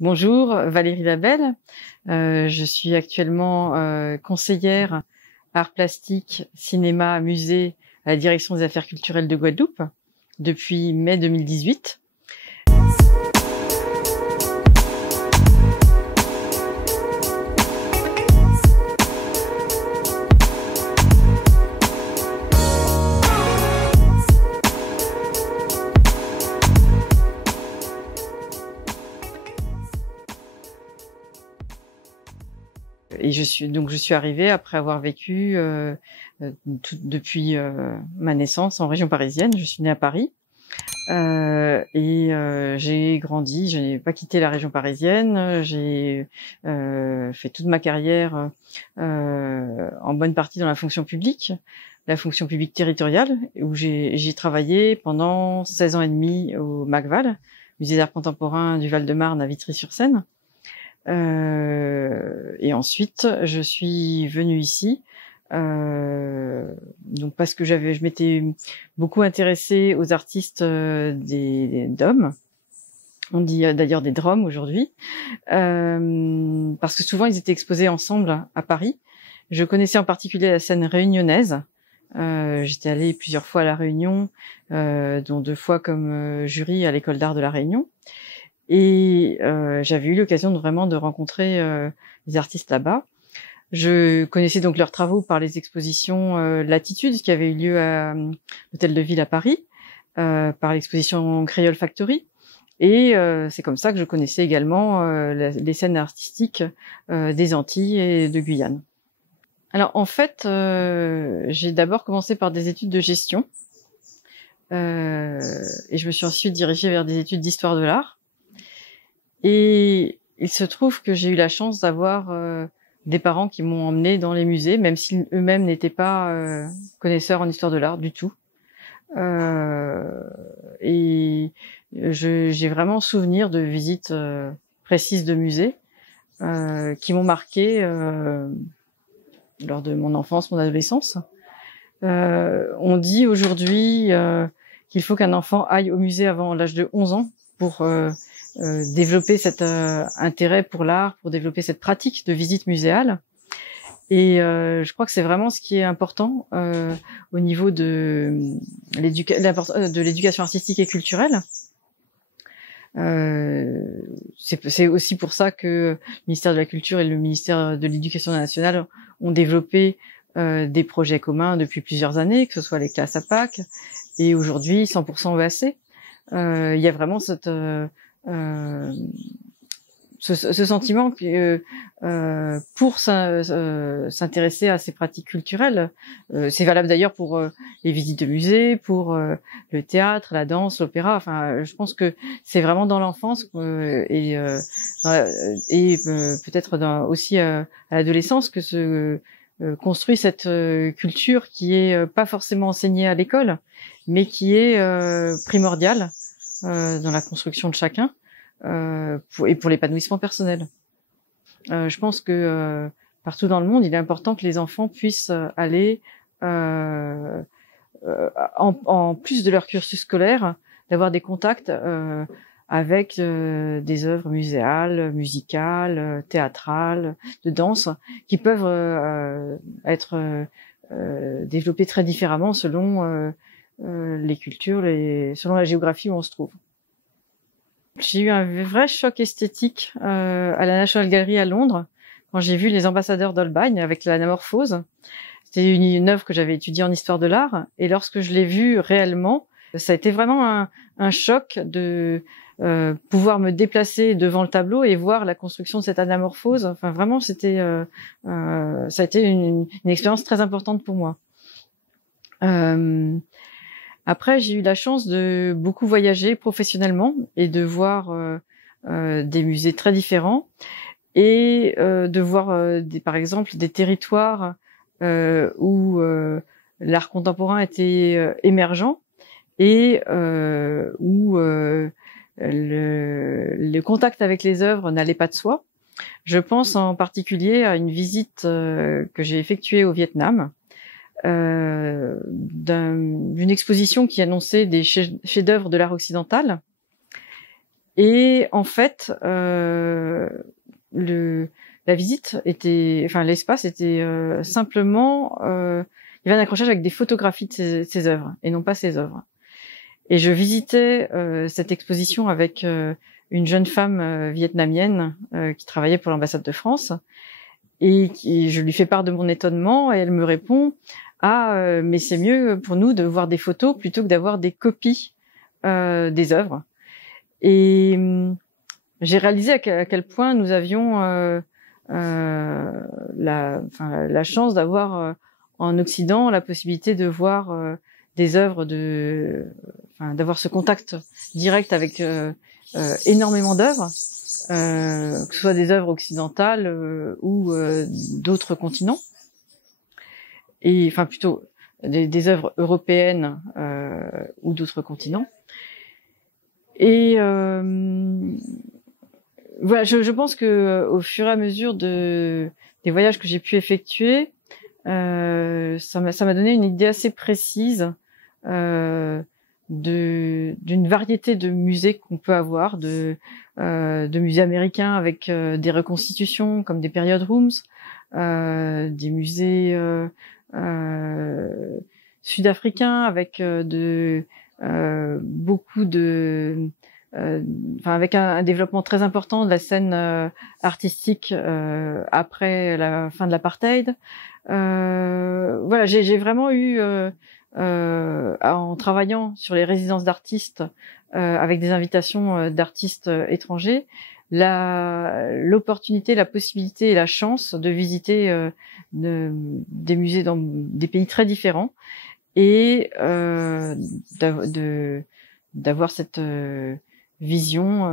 Bonjour, Valérie Labelle. Je suis actuellement conseillère art plastique, cinéma, musée à la Direction des Affaires culturelles de Guadeloupe depuis mai 2018. Et je suis arrivée après avoir vécu depuis ma naissance en région parisienne. Je suis née à Paris j'ai grandi. Je n'ai pas quitté la région parisienne. J'ai fait toute ma carrière en bonne partie dans la fonction publique territoriale, où j'ai travaillé pendant 16 ans et demi au MACVAL, Musée d'art contemporain du Val-de-Marne à Vitry-sur-Seine. Et ensuite, je suis venue ici, donc parce que je m'étais beaucoup intéressée aux artistes d'hommes. On dit d'ailleurs des DROM aujourd'hui, parce que souvent ils étaient exposés ensemble à Paris. Je connaissais en particulier la scène réunionnaise. J'étais allée plusieurs fois à La Réunion, dont 2 fois comme jury à l'école d'art de La Réunion. Et j'avais eu l'occasion de rencontrer les artistes là-bas. Je connaissais donc leurs travaux par les expositions Latitude qui avait eu lieu à l'Hôtel de Ville à Paris, par l'exposition Créole Factory. Et c'est comme ça que je connaissais également les scènes artistiques des Antilles et de Guyane. Alors en fait, j'ai d'abord commencé par des études de gestion et je me suis ensuite dirigée vers des études d'histoire de l'art. Et il se trouve que j'ai eu la chance d'avoir des parents qui m'ont emmenée dans les musées, même s'ils eux-mêmes n'étaient pas connaisseurs en histoire de l'art du tout. Et j'ai vraiment souvenir de visites précises de musées qui m'ont marqué lors de mon enfance, mon adolescence. On dit aujourd'hui qu'il faut qu'un enfant aille au musée avant l'âge de 11 ans pour développer cet intérêt pour l'art, pour développer cette pratique de visite muséale. Et je crois que c'est vraiment ce qui est important au niveau de l'éducation artistique et culturelle. C'est aussi pour ça que le ministère de la Culture et le ministère de l'Éducation nationale ont développé des projets communs depuis plusieurs années, que ce soit les classes à Pâques et aujourd'hui 100% EAC. Il y a vraiment ce sentiment que pour s'intéresser à ces pratiques culturelles, c'est valable d'ailleurs pour les visites de musées, pour le théâtre, la danse, l'opéra. Enfin, je pense que c'est vraiment dans l'enfance et peut-être aussi à l'adolescence que se construit cette culture qui est pas forcément enseignée à l'école, mais qui est primordiale dans la construction de chacun et pour l'épanouissement personnel. Je pense que partout dans le monde, il est important que les enfants puissent aller en plus de leur cursus scolaire, d'avoir des contacts avec des œuvres muséales, musicales, théâtrales, de danse, qui peuvent être développées très différemment selon les cultures, selon la géographie où on se trouve. J'ai eu un vrai choc esthétique à la National Gallery à Londres quand j'ai vu Les Ambassadeurs d'Holbein avec l'anamorphose. C'était une œuvre que j'avais étudiée en histoire de l'art et lorsque je l'ai vue réellement, ça a été vraiment un choc de pouvoir me déplacer devant le tableau et voir la construction de cette anamorphose. Enfin vraiment, ça a été une expérience très importante pour moi. Après, j'ai eu la chance de beaucoup voyager professionnellement et de voir des musées très différents et de voir par exemple des territoires où l'art contemporain était émergent et où le contact avec les œuvres n'allait pas de soi. Je pense en particulier à une visite que j'ai effectuée au Vietnam, d'une exposition qui annonçait des chefs-d'œuvre de l'art occidental Et en fait, la visite était, enfin l'espace était simplement, il y avait un accrochage avec des photographies de ses œuvres et non pas ses œuvres. Et je visitais cette exposition avec une jeune femme vietnamienne qui travaillait pour l'ambassade de France et je lui fais part de mon étonnement et elle me répond mais c'est mieux pour nous de voir des photos plutôt que d'avoir des copies des œuvres. Et j'ai réalisé à quel point nous avions la chance d'avoir en Occident la possibilité de voir des œuvres, d'avoir ce contact direct avec énormément d'œuvres, que ce soit des œuvres occidentales ou d'autres continents, et enfin plutôt des œuvres européennes ou d'autres continents. Et voilà, je pense que au fur et à mesure des voyages que j'ai pu effectuer, ça m'a donné une idée assez précise d'une variété de musées qu'on peut avoir, de musées américains avec des reconstitutions comme des period rooms, des musées sud-africains avec beaucoup de avec un développement très important de la scène artistique après la fin de l'apartheid. Voilà, j'ai vraiment eu en travaillant sur les résidences d'artistes avec des invitations d'artistes étrangers, l'opportunité, la possibilité et la chance de visiter des musées dans des pays très différents et d'avoir cette vision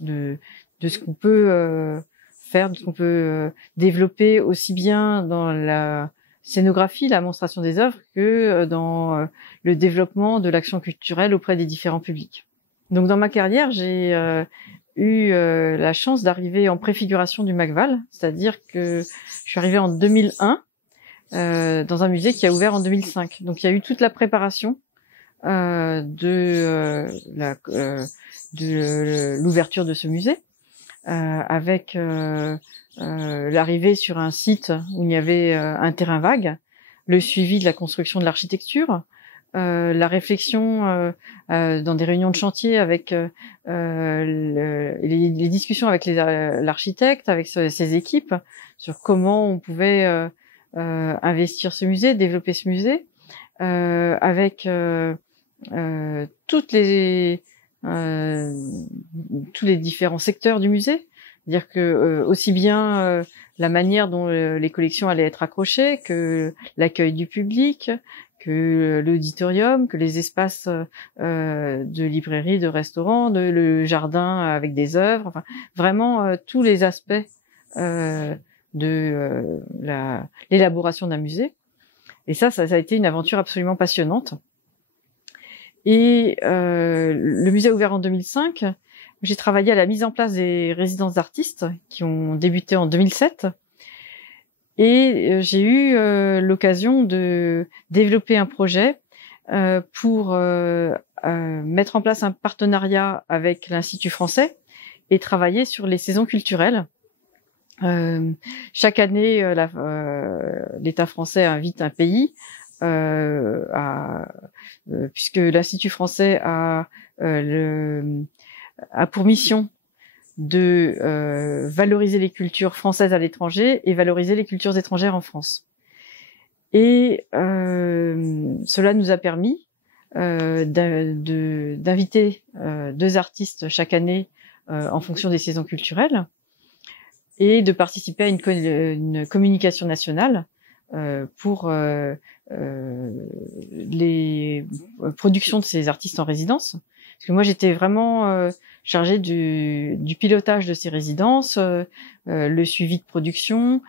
de ce qu'on peut faire, de ce qu'on peut développer aussi bien dans la scénographie, la monstration des œuvres, que dans le développement de l'action culturelle auprès des différents publics. Donc dans ma carrière, j'ai eu la chance d'arriver en préfiguration du MACVAL, c'est-à-dire que je suis arrivée en 2001 dans un musée qui a ouvert en 2005. Donc il y a eu toute la préparation de l'ouverture de ce musée, avec l'arrivée sur un site où il y avait un terrain vague, le suivi de la construction de l'architecture, la réflexion dans des réunions de chantier avec les discussions avec l'architecte, avec ses équipes, sur comment on pouvait investir ce musée, développer ce musée, avec tous les différents secteurs du musée. C'est-à-dire que aussi bien la manière dont les collections allaient être accrochées, que l'accueil du public, que l'auditorium, que les espaces de librairie, de restaurant, le jardin avec des œuvres, enfin vraiment tous les aspects de l'élaboration d'un musée. Et ça a été une aventure absolument passionnante. Et le musée a ouvert en 2005. J'ai travaillé à la mise en place des résidences d'artistes qui ont débuté en 2007. Et j'ai eu l'occasion de développer un projet pour mettre en place un partenariat avec l'Institut français et travailler sur les saisons culturelles. Chaque année, l'État français invite un pays puisque l'Institut français a pour mission de valoriser les cultures françaises à l'étranger et valoriser les cultures étrangères en France. Et cela nous a permis d'inviter 2 artistes chaque année en fonction des saisons culturelles et de participer à une communication nationale pour les productions de ces artistes en résidence. Parce que moi, j'étais vraiment chargée du pilotage de ces résidences, le suivi de production.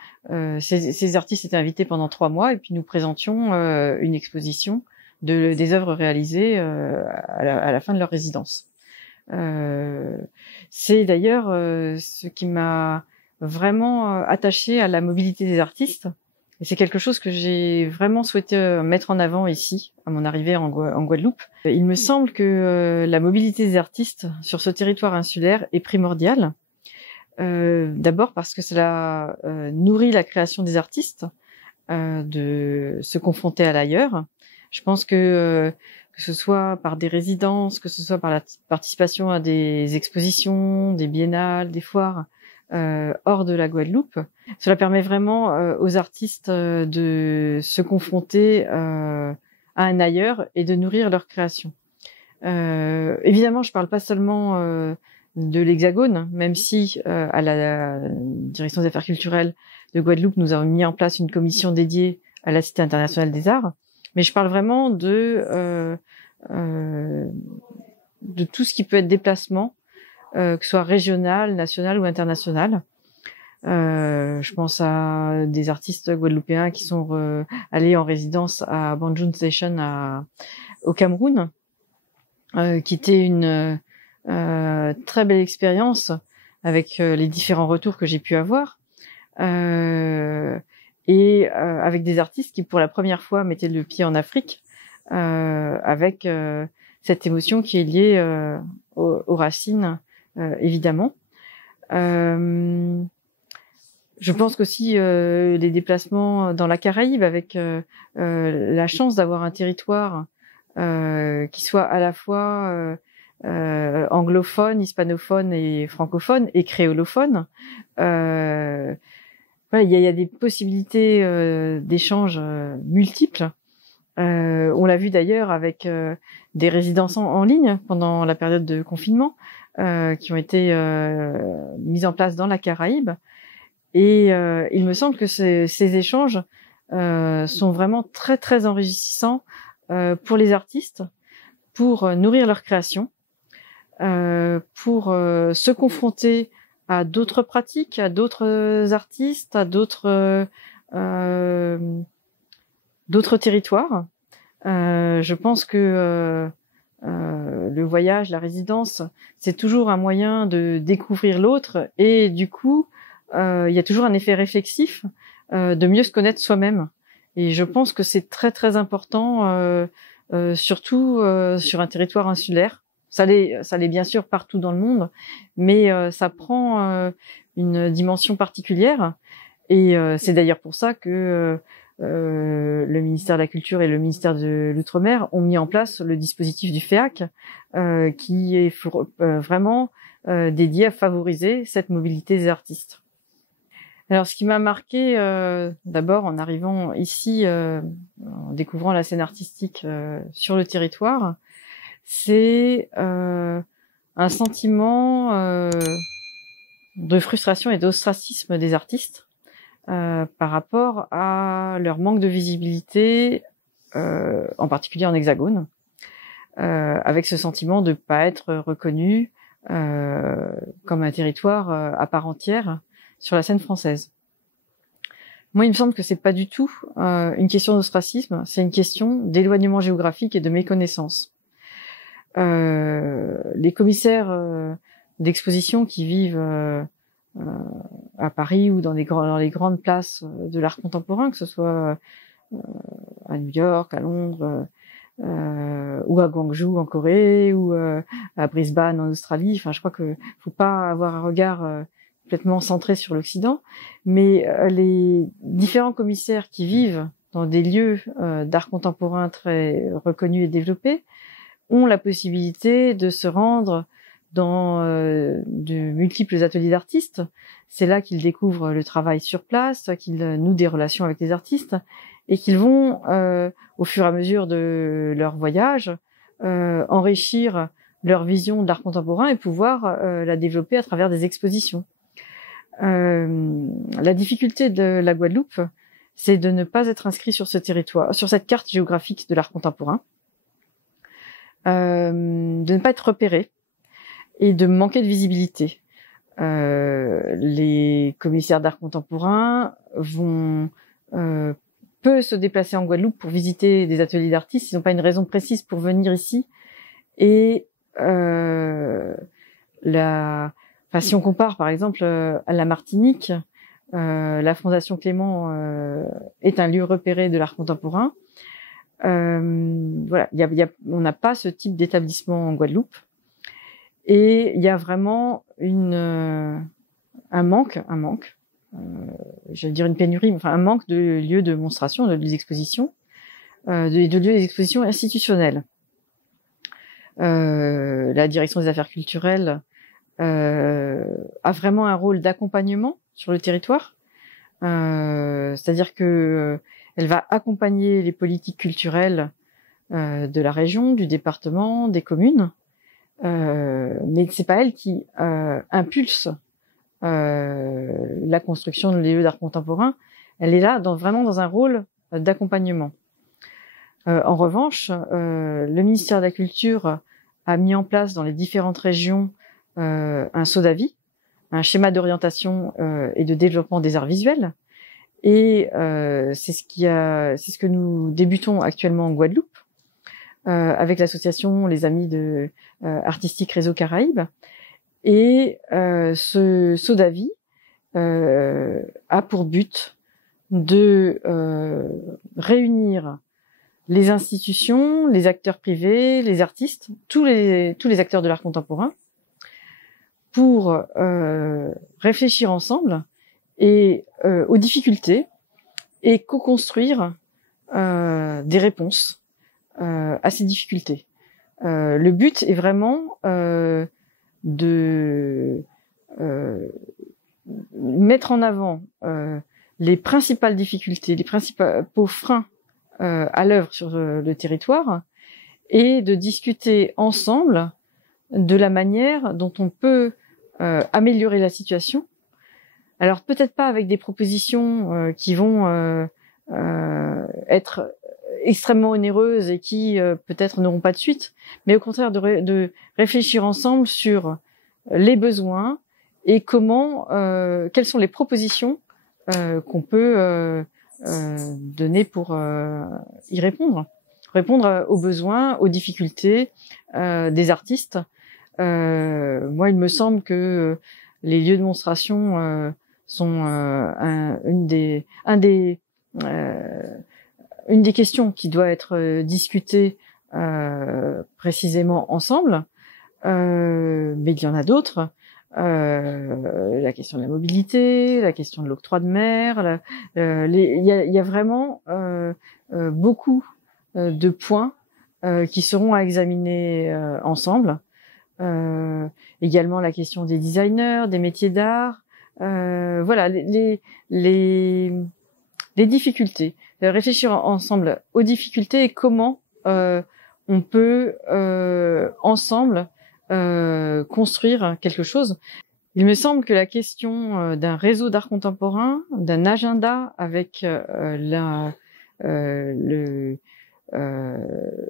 Ces artistes étaient invités pendant 3 mois et puis nous présentions une exposition des œuvres réalisées à la fin de leur résidence. C'est d'ailleurs ce qui m'a vraiment attachée à la mobilité des artistes Et c'est quelque chose que j'ai vraiment souhaité mettre en avant ici, à mon arrivée en Guadeloupe. Il me semble que la mobilité des artistes sur ce territoire insulaire est primordiale. D'abord parce que cela nourrit la création des artistes, de se confronter à l'ailleurs. Je pense que ce soit par des résidences, que ce soit par la participation à des expositions, des biennales, des foires hors de la Guadeloupe, cela permet vraiment aux artistes de se confronter à un ailleurs et de nourrir leur création. Évidemment, je parle pas seulement de l'Hexagone, même si à la Direction des Affaires culturelles de Guadeloupe, nous avons mis en place une commission dédiée à la Cité internationale des arts, mais je parle vraiment de tout ce qui peut être déplacement, que ce soit régional, national ou international. Je pense à des artistes guadeloupéens qui sont allés en résidence à Banjul Station au Cameroun, qui était une très belle expérience avec les différents retours que j'ai pu avoir, et avec des artistes qui pour la première fois mettaient le pied en Afrique, avec cette émotion qui est liée aux racines, évidemment. Je pense qu'aussi les déplacements dans la Caraïbe, avec la chance d'avoir un territoire qui soit à la fois anglophone, hispanophone et francophone et créolophone. Voilà, il y a des possibilités d'échanges multiples. On l'a vu d'ailleurs avec des résidences en ligne pendant la période de confinement, qui ont été mises en place dans la Caraïbe. Et il me semble que ces échanges sont vraiment très très enrichissants pour les artistes, pour nourrir leur création, pour se confronter à d'autres pratiques, à d'autres artistes, à d'autres territoires. Je pense que le voyage, la résidence, c'est toujours un moyen de découvrir l'autre, et du coup, il y a toujours un effet réflexif de mieux se connaître soi-même. Et je pense que c'est très très important, surtout sur un territoire insulaire. Ça l'est bien sûr partout dans le monde, mais ça prend une dimension particulière. Et c'est d'ailleurs pour ça que le ministère de la Culture et le ministère de l'Outre-mer ont mis en place le dispositif du FEAC, qui est vraiment dédié à favoriser cette mobilité des artistes. Alors, ce qui m'a marqué, d'abord en arrivant ici, en découvrant la scène artistique sur le territoire, c'est un sentiment de frustration et d'ostracisme des artistes par rapport à leur manque de visibilité, en particulier en Hexagone, avec ce sentiment de pas être reconnu comme un territoire à part entière sur la scène française. Moi, il me semble que c'est pas du tout une question d'ostracisme, c'est une question d'éloignement géographique et de méconnaissance. Les commissaires d'exposition qui vivent à Paris ou dans les grandes places de l'art contemporain, que ce soit à New York, à Londres, ou à Gwangju en Corée, ou à Brisbane en Australie. Enfin, je crois que faut pas avoir un regard complètement centré sur l'Occident, mais les différents commissaires qui vivent dans des lieux d'art contemporain très reconnus et développés ont la possibilité de se rendre dans de multiples ateliers d'artistes. C'est là qu'ils découvrent le travail sur place, qu'ils nouent des relations avec les artistes, et qu'ils vont, au fur et à mesure de leur voyage, enrichir leur vision de l'art contemporain et pouvoir la développer à travers des expositions. La difficulté de la Guadeloupe, c'est de ne pas être inscrit sur ce territoire, sur cette carte géographique de l'art contemporain, de ne pas être repéré et de manquer de visibilité. Les commissaires d'art contemporain peuvent se déplacer en Guadeloupe pour visiter des ateliers d'artistes. Ils n'ont pas une raison précise pour venir ici. Et si on compare par exemple à la Martinique, La Fondation Clément est un lieu repéré de l'art contemporain. Voilà, on n'a pas ce type d'établissement en Guadeloupe. Et il y a vraiment un manque, j'allais dire une pénurie, mais enfin un manque de lieux de démonstration, de lieux d'exposition, de lieux d'exposition institutionnels. La direction des affaires culturelles a vraiment un rôle d'accompagnement sur le territoire, c'est-à-dire que elle va accompagner les politiques culturelles de la région, du département, des communes, mais c'est pas elle qui impulse la construction de lieux d'art contemporain. Elle est là vraiment dans un rôle d'accompagnement. En revanche, le ministère de la Culture a mis en place dans les différentes régions un SODAVI, un schéma d'orientation et de développement des arts visuels. Et c'est ce que nous débutons actuellement en Guadeloupe avec l'association Les Amis de Artistique Réseau Caraïbes. Et ce SODAVI a pour but de réunir les institutions, les acteurs privés, les artistes, tous les acteurs de l'art contemporain, pour réfléchir ensemble et aux difficultés et co-construire des réponses à ces difficultés. Le but est vraiment de mettre en avant les principales difficultés, les principaux freins à l'œuvre sur le territoire et de discuter ensemble de la manière dont on peut améliorer la situation. Alors peut-être pas avec des propositions qui vont être extrêmement onéreuses et qui peut-être n'auront pas de suite, mais au contraire de réfléchir ensemble sur les besoins et comment, quelles sont les propositions qu'on peut donner pour y répondre aux besoins, aux difficultés des artistes. Moi, il me semble que les lieux de démonstration sont une des questions qui doit être discutée précisément ensemble, mais il y en a d'autres. La question de la mobilité, la question de l'octroi de mer, il y a vraiment beaucoup de points qui seront à examiner ensemble. Également la question des designers, des métiers d'art, voilà les difficultés. Réfléchir ensemble aux difficultés et comment on peut ensemble construire quelque chose. Il me semble que la question d'un réseau d'art contemporain, d'un agenda avec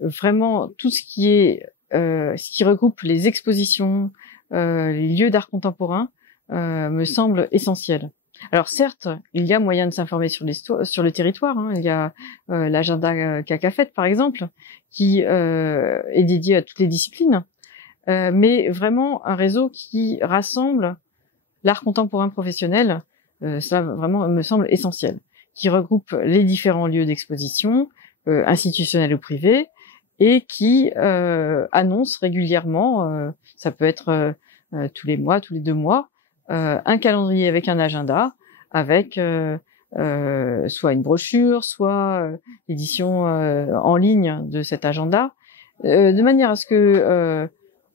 vraiment tout ce qui regroupe les expositions, les lieux d'art contemporain, me semble essentiel. Alors certes, il y a moyen de s'informer sur le territoire. Hein. Il y a l'agenda CACAFET, par exemple, qui est dédié à toutes les disciplines. Mais vraiment un réseau qui rassemble l'art contemporain professionnel, cela vraiment me semble essentiel, qui regroupe les différents lieux d'exposition, institutionnels ou privés, et qui annonce régulièrement, ça peut être tous les mois, tous les 2 mois, un calendrier avec un agenda, avec soit une brochure, soit l'édition en ligne de cet agenda, de manière à ce que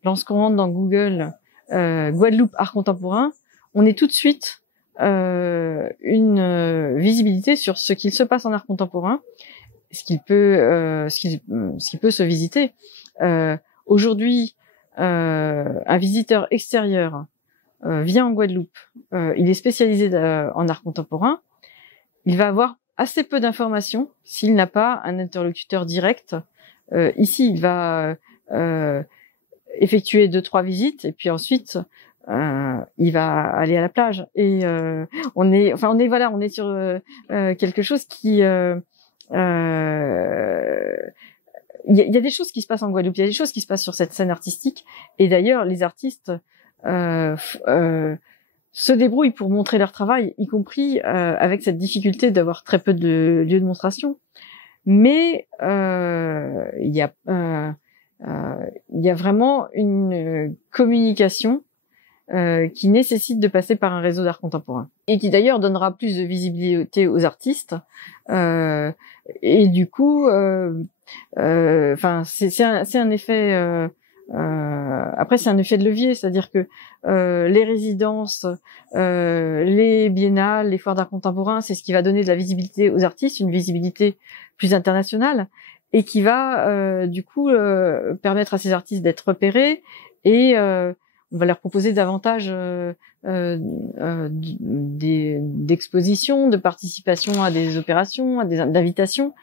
lorsqu'on rentre dans Google Guadeloupe art contemporain, on ait tout de suite une visibilité sur ce qu'il se passe en art contemporain, ce qui peut se visiter. Aujourd'hui, un visiteur extérieur vient en Guadeloupe, il est spécialisé en art contemporain, il va avoir assez peu d'informations s'il n'a pas un interlocuteur direct. Ici, il va effectuer 2-3 visites et puis ensuite il va aller à la plage et on est sur quelque chose qui il y a des choses qui se passent en Guadeloupe, il y a des choses qui se passent sur cette scène artistique et d'ailleurs les artistes se débrouillent pour montrer leur travail, y compris avec cette difficulté d'avoir très peu de lieux de monstration. Mais il y a vraiment une communication qui nécessite de passer par un réseau d'art contemporain et qui d'ailleurs donnera plus de visibilité aux artistes. Et du coup, enfin, c'est un effet. Après, c'est un effet de levier, c'est-à-dire que les résidences, les biennales, les foires d'art contemporain, c'est ce qui va donner de la visibilité aux artistes, une visibilité plus internationale, et qui va du coup permettre à ces artistes d'être repérés, et on va leur proposer davantage d'expositions, de participation à des opérations, d'invitations,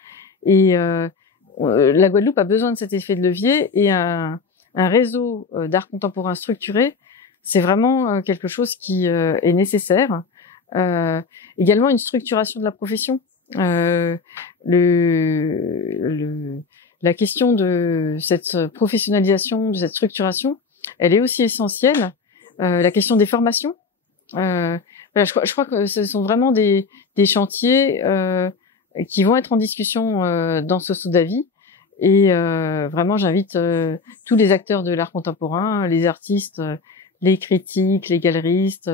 et la Guadeloupe a besoin de cet effet de levier, et un réseau d'art contemporain structuré, c'est vraiment quelque chose qui est nécessaire. Également une structuration de la profession. La question de cette professionnalisation, de cette structuration, elle est aussi essentielle. La question des formations. Voilà, je crois que ce sont vraiment des chantiers qui vont être en discussion dans ce saut d'avis. Et vraiment, j'invite tous les acteurs de l'art contemporain, les artistes, les critiques, les galeristes,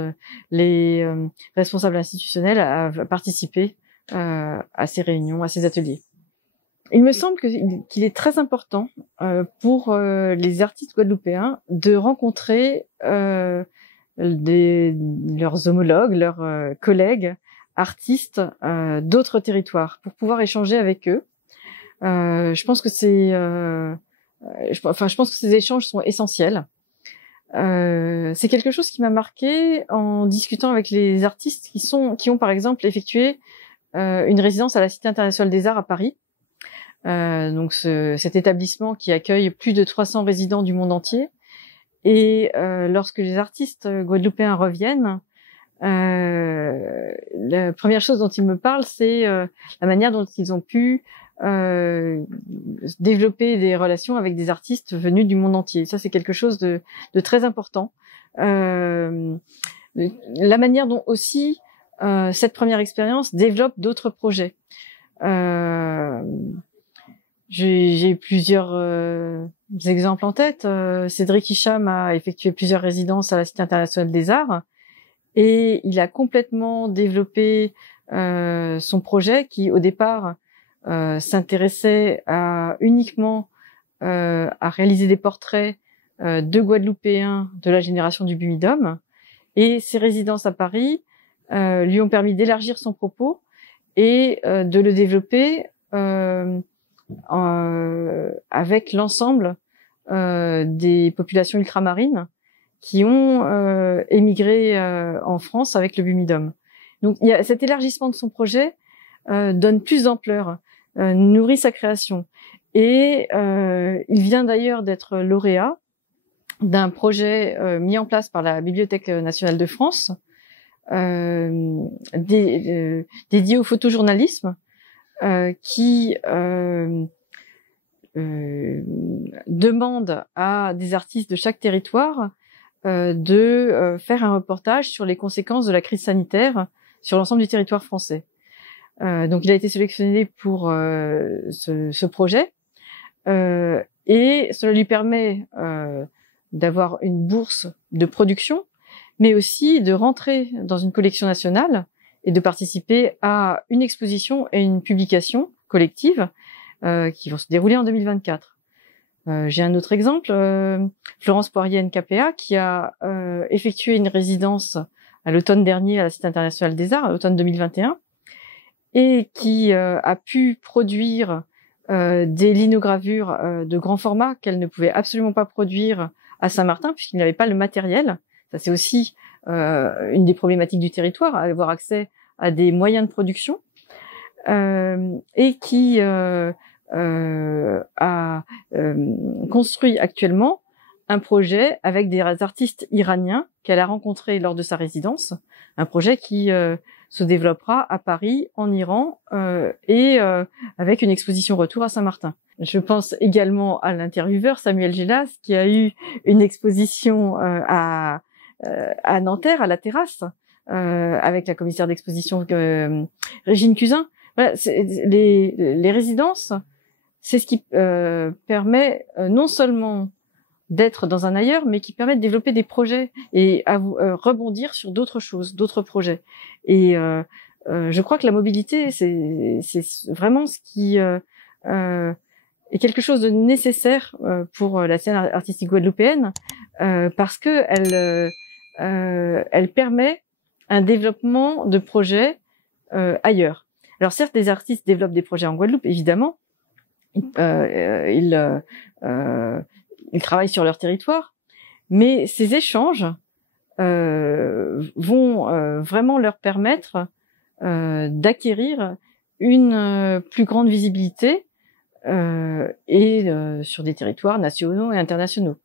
les responsables institutionnels à participer à ces réunions, à ces ateliers. Il me semble qu'il est très important pour les artistes guadeloupéens de rencontrer leurs homologues, leurs collègues artistes d'autres territoires pour pouvoir échanger avec eux. Je pense que je pense que ces échanges sont essentiels. C'est quelque chose qui m'a marqué en discutant avec les artistes qui ont par exemple effectué une résidence à la Cité internationale des arts à Paris. Donc cet établissement qui accueille plus de 300 résidents du monde entier. Et lorsque les artistes guadeloupéens reviennent, la première chose dont ils me parlent, c'est la manière dont ils ont pu développer des relations avec des artistes venus du monde entier. Ça, c'est quelque chose de très important. La manière dont aussi cette première expérience développe d'autres projets. J'ai plusieurs exemples en tête. Cédric Hicham a effectué plusieurs résidences à la Cité internationale des arts et il a complètement développé son projet qui, au départ, s'intéressait uniquement à réaliser des portraits de Guadeloupéens de la génération du Bumidum. Et ses résidences à Paris lui ont permis d'élargir son propos et de le développer avec l'ensemble des populations ultramarines qui ont émigré en France avec le Bumidum. Donc il y a cet élargissement de son projet donne plus d'ampleur, nourrit sa création. Et il vient d'ailleurs d'être lauréat d'un projet mis en place par la Bibliothèque nationale de France, dédié au photojournalisme, qui demande à des artistes de chaque territoire de faire un reportage sur les conséquences de la crise sanitaire sur l'ensemble du territoire français. Donc il a été sélectionné pour ce projet et cela lui permet d'avoir une bourse de production, mais aussi de rentrer dans une collection nationale et de participer à une exposition et une publication collective qui vont se dérouler en 2024. J'ai un autre exemple, Florence Poirier-NKPA, qui a effectué une résidence à l'automne dernier à la Cité internationale des arts, à l'automne 2021, et qui a pu produire des linogravures de grand format qu'elle ne pouvait absolument pas produire à Saint-Martin puisqu'il n'avait pas le matériel. Ça, c'est aussi une des problématiques du territoire, avoir accès à des moyens de production, et qui a construit actuellement un projet avec des artistes iraniens qu'elle a rencontrés lors de sa résidence, un projet qui se développera à Paris, en Iran, et avec une exposition retour à Saint-Martin. Je pense également à l'intervieweur Samuel Gélas, qui a eu une exposition à à Nanterre, à la Terrasse, avec la commissaire d'exposition Régine Cusin. Voilà, les résidences, c'est ce qui permet non seulement d'être dans un ailleurs, mais qui permet de développer des projets et à rebondir sur d'autres choses, d'autres projets. Et je crois que la mobilité, c'est vraiment ce qui est quelque chose de nécessaire pour la scène artistique guadeloupéenne, parce que elle permet un développement de projets ailleurs. Alors certes, les artistes développent des projets en Guadeloupe, évidemment. Ils travaillent sur leur territoire, mais ces échanges vont vraiment leur permettre d'acquérir une plus grande visibilité et sur des territoires nationaux et internationaux.